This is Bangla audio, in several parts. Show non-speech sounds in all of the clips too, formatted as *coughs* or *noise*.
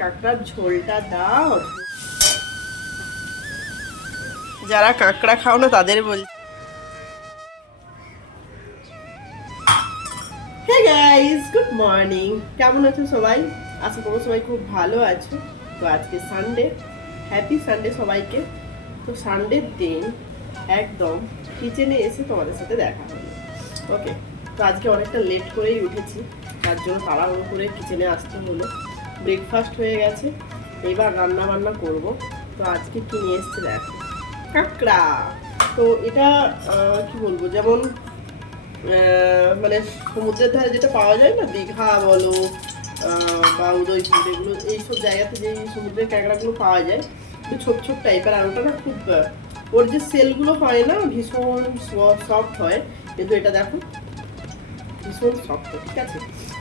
কাঁকড়ার ঝোলটা দাও। যারা কাঁকড়া খাও না, তাদের বল গাইস গুড মর্নিং কেমন আছো সবাই? আশা করব সবাই খুব ভালো আছো। তো আজকে সানডে হ্যাপি সানডে সবাইকে। তো সানডের দিন একদম কিচেনে এসে তোমাদের সাথে দেখা হলো ওকে তো আজকে অনেকটা লেট করেই উঠেছি। তার জন্য তাড়াহুড়ো করে কিচেনে আসতে হলো। ব্রেকফাস্ট হয়ে গেছে, এবার রান্না বান্না করব। তো আজকে কি নিয়ে এসছে দেখো, কাঁকড়া। তো এটা কি বলব, যেমন মানে সমুদ্রের ধারে যেটা পাওয়া যায় না, দীঘা বলো বা উদয়পুর, এগুলো, এইসব জায়গাতে যে সমুদ্রের কাঁকড়াগুলো পাওয়া যায়, একটু ছোট ছোট টাইপের, আর ওটা না খুব, ওর যে সেলগুলো হয় না, ভীষণ সফট হয়, কিন্তু এটা দেখো ভীষণ শক্ত ঠিক আছে।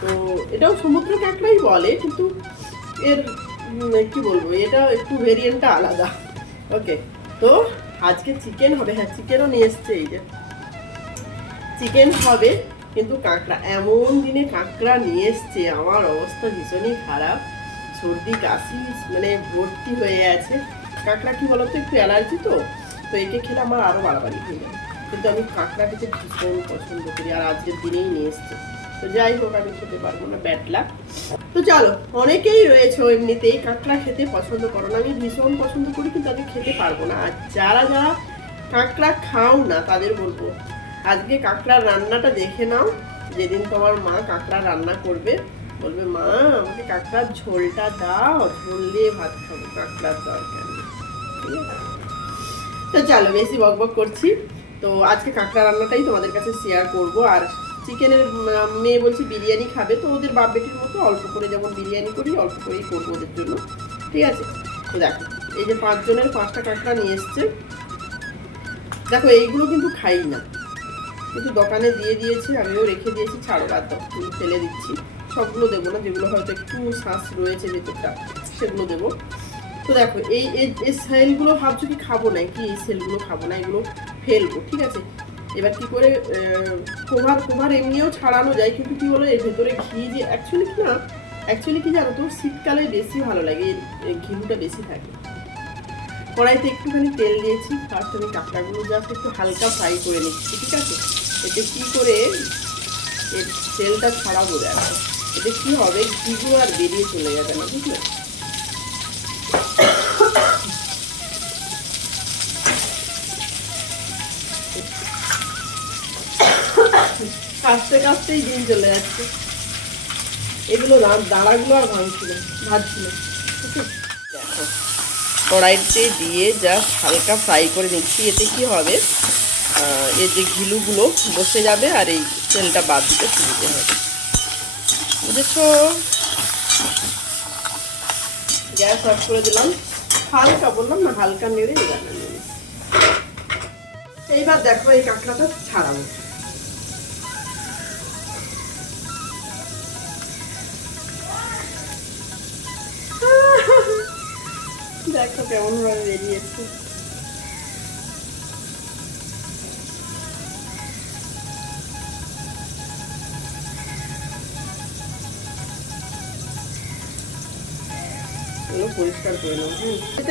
তো এটাও সমুদ্র কাঁকড়াই বলে, কিন্তু এর কি বলব এটা একটু ভেরিয়েন্টটা আলাদা। ওকে তো আজকে চিকেন হবে হ্যাঁ চিকেনও নিয়ে এসছে এই যে। চিকেন হবে, কিন্তু কাঁকড়া, এমন দিনে কাঁকড়া নিয়ে এসছে, আমার অবস্থা ভীষণই খারাপ। সর্দি, কাশি মানে ভর্তি হয়ে আছে। কাঁকড়া কি বলতো, একটু অ্যালার্জি তো তো একে খেলে আমার আরও বাড়াবাড়ি হয়ে যাবে। কিন্তু আমি কাঁকড়া খেতে ভীষণ পছন্দ করি আর আজকের দিনেই নিয়ে এসছে। তো যাই হোক, আমি খেতে পারব না ব্যাটলা তো চলো, অনেকেই রয়েছে এমনিতেই কাঁকড়া খেতে পছন্দ করো না। আমি ভীষণ পছন্দ করি, কিন্তু আমি খেতে পারব না। আর যারা যারা কাঁকড়া খাও না, তাদের বলব, আজকে কাঁকড়ার রান্নাটা দেখে নাও। যেদিন তোমার মা কাঁকড়া রান্না করবে, বলবে, মা, আমাকে কাঁকড়ার ঝোলটা দাও, ঝোল দিয়ে ভাত খাব, কাঁকড়ার দরকার? তো চলো, বেশি বক বক করছি। তো আজকে কাঁকড়া রান্নাটাই তোমাদের কাছে শেয়ার করব। আর চিকেনের মেয়ে বলছি বিরিয়ানি খাবে, তো ওদের বাপ বেটির মতো অল্প করে যেমন বিরিয়ানি করি, অল্প করেই করব ওদের জন্য। ঠিক আছে? তো দেখো, এই যে পাঁচজনের পাঁচটা কাঁকড়া নিয়ে এসছে। দেখো, এইগুলো কিন্তু খাই না। কিন্তু দোকানে দিয়ে দিয়েছে, আমিও রেখে দিয়েছি, ছাড়ো, বাদ ফেলে দিচ্ছি। সবগুলো দেবো না, যেগুলো হয়তো একটু শ্বাস রয়েছে ভেতরটা, সেগুলো দেবো। তো দেখো এই- এই সেলগুলো ভাবছ কি খাব না? কি এই সেলগুলো খাব না? এগুলো ফেলব, ঠিক আছে? এবার কি করে কোভার কোভার এমনিও ছাড়ানো যায়, কিন্তু কি বলো, এর ভেতরে ঘি যে অ্যাকচুয়ালি কি না অ্যাকচুয়ালি কি জানো তো, শীতকালে বেশি ভালো লাগে ঘিটা বেশি থাকে। কড়াইতে একটুখানি তেল দিয়েছি ফার্স্ট আমি কাঁকড়াগুলো জাস্ট একটু হালকা ফ্রাই করে নিচ্ছি, ঠিক আছে? এতে কি করে তেলটা ছাড়াবো দেখো। এতে কি হবে, ঘিগুলো আর বেরিয়ে চলে যাবে না, বুঝলে? কাঁচতে কাঁচতেই দিন চলে যাচ্ছে। এগুলো দাঁড়াগুলো আর ভাঙছিল ভাজছিল। দেখো কড়াইতে দিয়ে জাস্ট হালকা ফ্রাই করে নিচ্ছি এতে কি হবে? এর যে ঘিলুগুলো বসে যাবে আর এই তেলটা বাদ দিতে সুবিধে হবে বুঝেছ? গ্যাস অফ করে দিলাম। হালকা বললাম না হালকা নেড়ে এইবার দেখো এই কাঁকড়াটা ছাড়াবো দেখো কেমন ভাবে বেরিয়েছে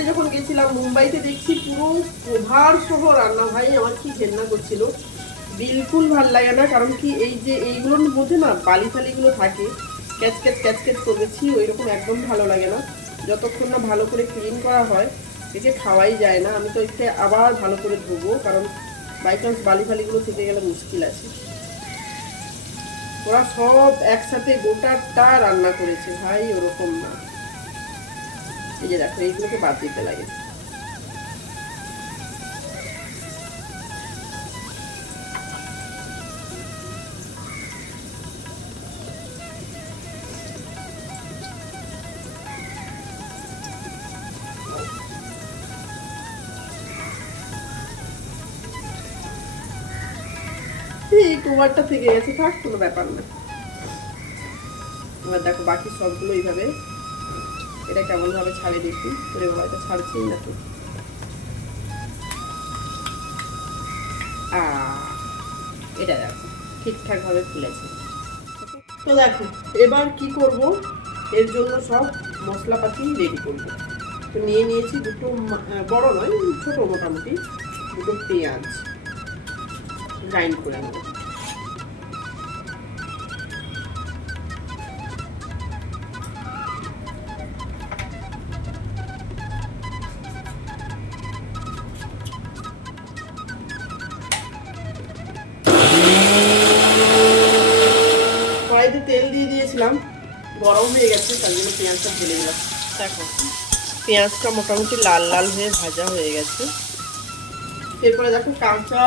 যখন গেছিলাম মুম্বাইতে দেখছি পুরো রান্না ভাই আমার কি বিলকুল ভালো লাগে না, কারণ কি এই যে এইগুলোর মধ্যে না ফালিগুলো থাকে, ক্যাচক্যাচ ক্যাচক্যাচ করেছি ওই রকম একদম ভালো লাগে না। যতক্ষণ না ভালো করে ক্লিন করা হয় একে খাওয়াই যায় না, আমি তো একে আবার ভালো করে ধুবো, কারণ বাই চান্স বালি ফালিগুলো থেকে গেলে মুশকিল আছে। ওরা সব একসাথে গোটাটা রান্না করেছে, ভাই, ওরকম না। এই যে দেখো, এইগুলোকে বাদ দিতে লাগে। এই থেকে গেছে, থাক, কোনো ব্যাপার না। এবার দেখো বাকি সবগুলো এইভাবে, এটা কেমনভাবে ছাড়ে দেখি করে বাবা এটা ছাড়ছেই না তো। এটা দেখো ঠিকঠাক ভাবে ফুলেছে তো দেখো, এবার কি করব? এর জন্য সব মশলাপাতি রেডি করব। তো নিয়ে নিয়েছি দুটো বড় নয়, ছোটো মোটামুটি, দুটো পেঁয়াজ। গ্রাইন্ড করে নেব। হয়ে গেছে তার জন্য পেঁয়াজটা ঢেলে দিলাম। দেখো পেঁয়াজটা মোটামুটি লাল লাল হয়ে ভাজা হয়ে গেছে। এরপরে দেখো কাঁচা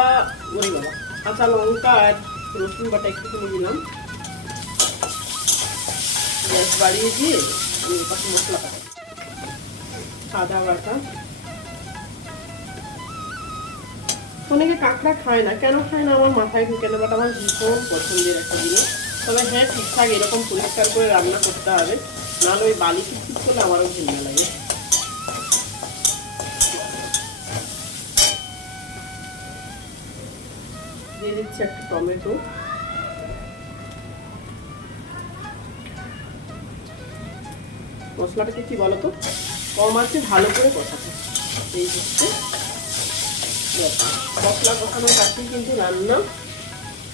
ওই বাবা কাঁচা লঙ্কা আর রসুন বাটা একটু একটুখানি দিলাম। গ্যাস বাড়িয়ে দিয়ে আমি এপাশে মশলা আদা বাটা। অনেকে কাঁকড়া খায় না কেন খায় না? আমার মাথায় ঢুকে না বাট আমার ভীষণ পছন্দের একটা জিনিস। তবে হ্যাঁ ঠিকঠাক এরকম পরিষ্কার করে রান্না করতে হবে। নাহলে ওই বালি ঠিক করলে আমারও ঘৃণা লাগে। দিয়ে দিচ্ছি একটা টমেটো। মশলাটাকে কি বলতো? কম আছে, ভালো করে কষাতে এই হচ্ছে মশলা কষানোর কাছেই কিন্তু রান্না,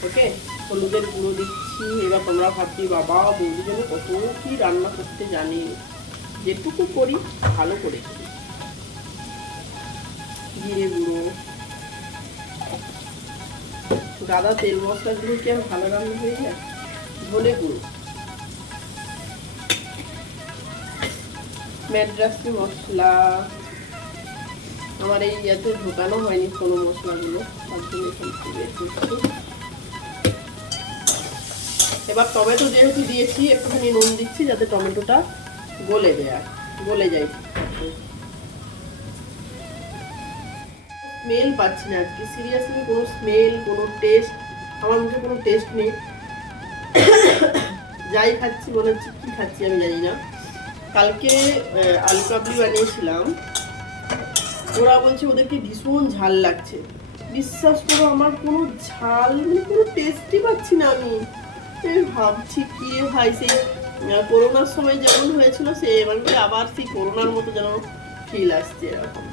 ওকে? হলুদের গুঁড়ো দিচ্ছি। এবার তোমরা ভাবছি, বাবা, বৌদি যেন কত কি রান্না করতে জানি। যেটুকু করি, ভালো করে করি। জিরে গুঁড়ো। দাদা তেল মশলা গুলো কি আর ভালো রান্না হয়ে যায়? ধনে গুঁড়ো। ম্যাড্রাসি মশলা। আমার এই এত ঢোকানো হয়নি কোনো মশলাগুলো। তার জন্য এবার টমেটো যেহেতু দিয়েছি, একটুখানি নুন দিচ্ছি যাতে টমেটোটা গলে দেয় গলে যায়। স্মেল পাচ্ছি না আজকে। সিরিয়াসলি কোনো স্মেল, কোনো টেস্ট আমার মুখে কোনো টেস্ট নেই। যাই খাচ্ছি, মনে হচ্ছে কী খাচ্ছি আমি জানি না। কালকে আলু কাবলি বানিয়েছিলাম। ওরা বলছে ওদেরকে ভীষণ ঝাল লাগছে। বিশ্বাস করো, আমার কোনো ঝাল মানে কোনো টেস্টই পাচ্ছি না আমি। ভাবছি কি ভাই সেই করোনার সময় যেমন হয়েছিল, সে এবার আবার সেই করোনার মতো যেন ফিল আসছে এরকম।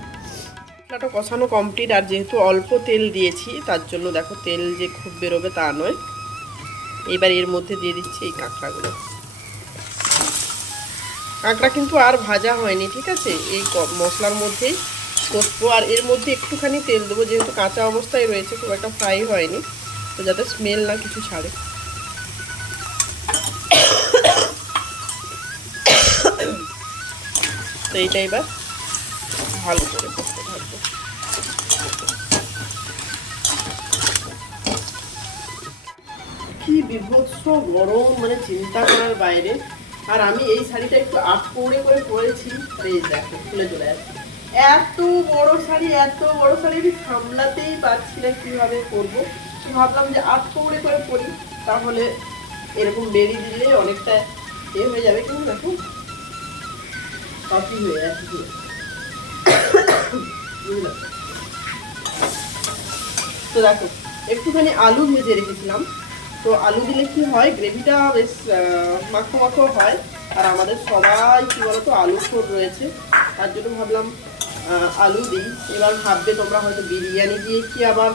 মশলাটা কষানো কমপ্লিট আর যেহেতু অল্প তেল দিয়েছি, তার জন্য দেখো তেল যে খুব বেরোবে তা নয়। এবার এর মধ্যে দিয়ে দিচ্ছি এই কাঁকড়াগুলো। কাঁকড়া কিন্তু আর ভাজা হয়নি, ঠিক আছে? এই মশলার মধ্যেই কষবো আর এর মধ্যে একটুখানি তেল দেবো, যেহেতু কাঁচা অবস্থায় রয়েছে, খুব একটা ফ্রাই হয়নি। তো যাতে স্মেল না কিছু ছাড়ে। তো এইটা এবার ভালো করে করতে থাকব। কি বিভৎস গরম মানে চিন্তা করার বাইরে। আর আমি এই শাড়িটা একটু আট পৌড়ে করে পরেছি। এই দেখো, খুলে চলে যাচ্ছে এত বড় শাড়ি, এত বড় শাড়ি আমি সামলাতেই পারছি না কীভাবে করব। ভাবলাম যে আট পৌড়ে করে পরি, তাহলে এরকম বেরিয়ে দিলে অনেকটা এ হয়ে যাবে। কিন্তু দেখো তো দেখো *coughs* একটুখানি আলু ভেজে রেখেছিলাম। তো আলু দিলে কি হয়? গ্রেভিটা বেশ মাখো মাখো হয়। আর আমাদের সবাই, কি বলতো আলু খোর রয়েছে। তার জন্য ভাবলাম আলু দিই। এবার ভাববে তোমরা হয়তো বিরিয়ানি দিয়ে কি আবার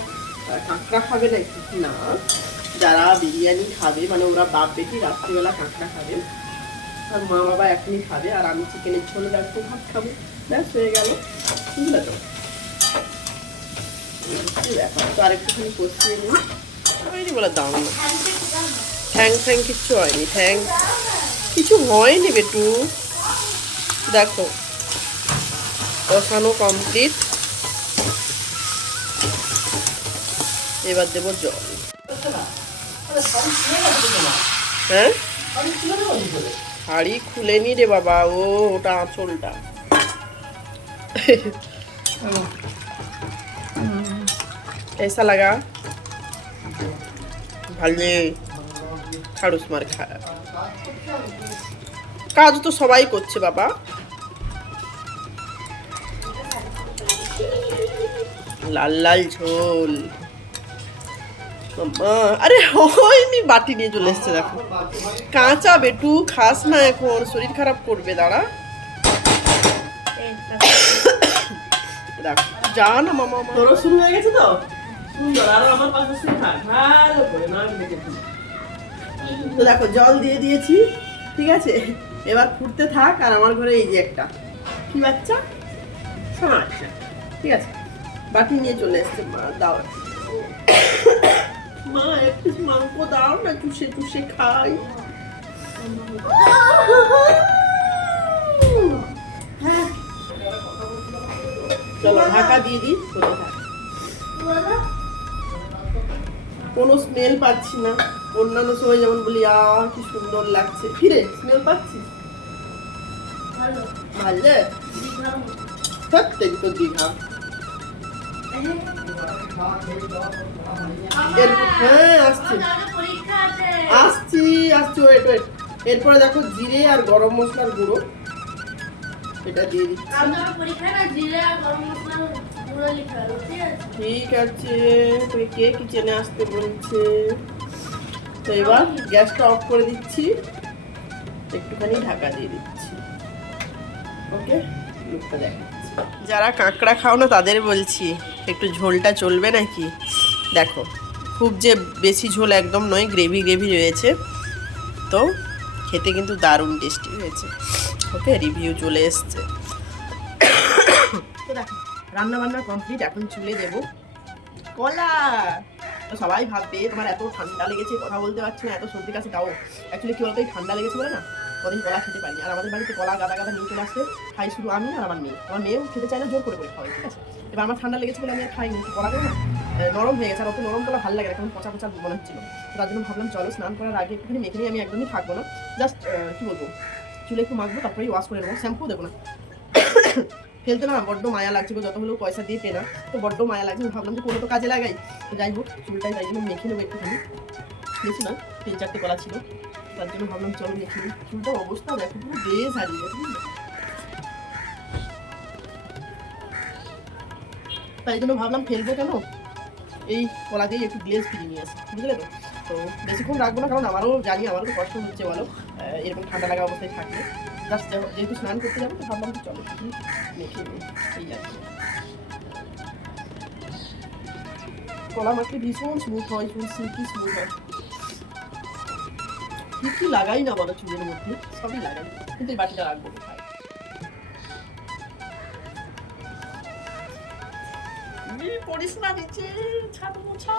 কাঁকড়া খাবে নাকি? না। যারা বিরিয়ানি খাবে মানে ওরা বাপ বেটি রাত্রিবেলা কাঁকড়া খাবে। আর মা বাবা এখনই খাবে, আর আমি চিকেনের ঝোল একটু ভাত খাব। ব্যাস, হয়ে গেল। বুঝলে তো? আরেকটুখানি বলে থ্যাং কিচ্ছু হয়নি কিছু হয়নি দেখো কমপ্লিট এবার দেবো জল। হ্যাঁ? শাড়ি খুলেনি রে বাবা ও ওটা আঁচলটা कैसा लगा ভালো খাড়ুস মার খা কাজ তো সবাই করছে বাবা লাল লাল ঝোল আরে হয়নি বাটি নিয়ে চলে এসছে দেখো। কাঁচা বেটু খাস না এখন শরীর খারাপ করবে দাঁড়া। দেখো যা না মামা তোরও শুরু হয়ে গেছে তো? সুন্দর আরও আমার পাশে শুয়ে থাক। ভালো করে না তো দেখো জল দিয়ে দিয়েছি ঠিক আছে? এবার ফুটতে থাক আর আমার ঘরে এই যে একটা। কি বাচ্চা? সোনা বাচ্চা। ঠিক আছে। বাটি নিয়ে চলে এসছে মা দাও। মা, একটু মাংস দাও না, চুষে চুষে খাই। চলো, ঢাকা কোনো স্মেল পাচ্ছি না। অন্যান্য সময় যেমন বলি, আ, কি সুন্দর লাগছে। ফিরে স্মেল পাচ্ছি? ভালো। সত্যি তো দীঘা হ্যাঁ আসছি। আসছি আসছি ওয়েট ওয়েট এরপরে দেখো জিরে আর গরম মশলার গুঁড়ো। এটা দিয়ে দিচ্ছি। ঠিক আছে? তুই কে কিচেনে আসতে বলছে? তো এবার গ্যাসটা অফ করে দিচ্ছি। একটুখানি ঢাকা দিয়ে দিচ্ছি। ওকে লুকটা দেখাচ্ছি। যারা কাঁকড়া খাও না তাদের বলছি একটু ঝোলটা চলবে নাকি? দেখো খুব যে বেশি ঝোল একদম নয় গ্রেভি গ্রেভি রয়েছে। তো খেতে কিন্তু দারুণ টেস্টি হয়েছে। ওকে রিভিউ চলে এসছে। রান্না বান্না কমপ্লিট এখন চুলে দেবো কলা। তো সবাই ভাববে, তোমার এত ঠান্ডা লেগেছে, কথা বলতে পারছি না, এত সর্দি কাছে তাও অ্যাকচুয়ালি কি বলতো ঠান্ডা লেগেছে বলে না? কদিন কলা খেতে পারিনি। আর আমাদের বাড়িতে কলা গাদা গাদা নিয়ে চলে আসতে খাই শুধু আমি আর আমার মেয়ে। আমার মেয়েও খেতে চায় না জোর করে করে খাওয়াই ঠিক আছে? এবার আমার ঠান্ডা লেগেছে বলে আমি আর খাইনি। তো কলাগুলো না? আহ, নরম হয়ে গেছে আর অত নরম কলা ভালো লাগে না কারণ পচা পচা মনে হচ্ছিল। তার জন্য ভাবলাম চলো স্নান করার আগে একটুখানি মেখে নিয়ে আমি একদমই থাকব না। জাস্ট কী বলব? চুলে একটু মাখবো তারপরে ওয়াশ করে নেব। শ্যাম্পু দেবো না। ফেলতে না বড্ড মায়া লাগছিল যত হলেও পয়সা দিয়ে কেনা। তো বড্ড মায়া লাগছে ভাবলাম যে কোনো তো কাজে লাগাই। যাই হোক চুলটাই তাই জন্য মেখে নেব একটুখানি। বেশি না তিন চারটে কলা ছিল। তার জন্য ভাবলাম চলো মেখে নিই চুলটার অবস্থা দেখো, পুরো বেশ হারিয়ে তাই জন্য ভাবলাম ফেলব কেন? এই কলা দিয়ে একটু গ্লেজ ফিরিয়ে নিয়ে আসি, বুঝলে তো? তো বেশিক্ষণ রাখব না, কারণ আমারও জানি আমারও তো কষ্ট হচ্ছে, বলো। এরকম ঠান্ডা লাগা অবস্থায় থাকলে। জাস্ট যেহেতু স্নান করতে যাব, তো ভাবলাম চলো মেখে নিই, এই আর। কলা মাখলে ভীষণ স্মুথ হয়, ভীষণ সিল্কি স্মুথ হয়। কি কি লাগাই না বলো চুলের মধ্যে? সবই লাগাই। কিন্তু এই বাটিটা রাখব কোথায় না নিচে, ছাদ মোছা।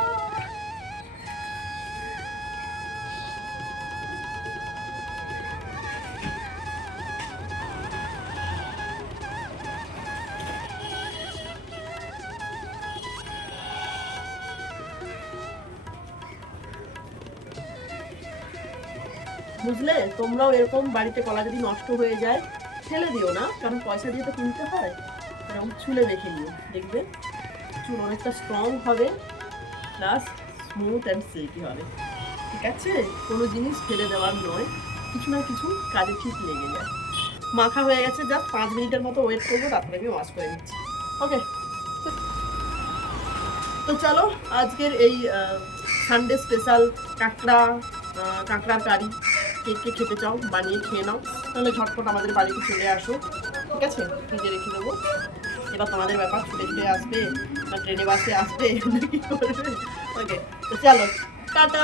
বুঝলে? তোমরাও এরকম বাড়িতে কলা যদি নষ্ট হয়ে যায়, ফেলে দিও না, কারণ পয়সা দিয়ে তো কিনতে হয়। এরকম চুলে রেখে নিও, দেখবে? চুল অনেকটা স্ট্রং হবে প্লাস স্মুথ অ্যান্ড সিল্কি হবে। ঠিক আছে? কোনো জিনিস ফেলে দেওয়ার নয়। কিছু না কিছু কাজে ঠিক লেগে যায়। মাখা হয়ে গেছে জাস্ট পাঁচ মিনিটের মতো ওয়েট করব, তারপরে আমি ওয়াশ করে নিচ্ছি। ওকে তো চলো, আজকের এই সানডে স্পেশাল কাঁকড়া কাঁকড়ার কারি। কে কে খেতে চাও, বানিয়ে খেয়ে নাও। তাহলে ঝটপট আমাদের বাড়িতে চলে আসো, ঠিক আছে? ফ্রিজে রেখে দেবো। এবার তোমাদের ব্যাপার ছুটে ছুটে আসবে, বা ট্রেনে বাসে আসবে *laughs* ওকে তো চলো, টাটা!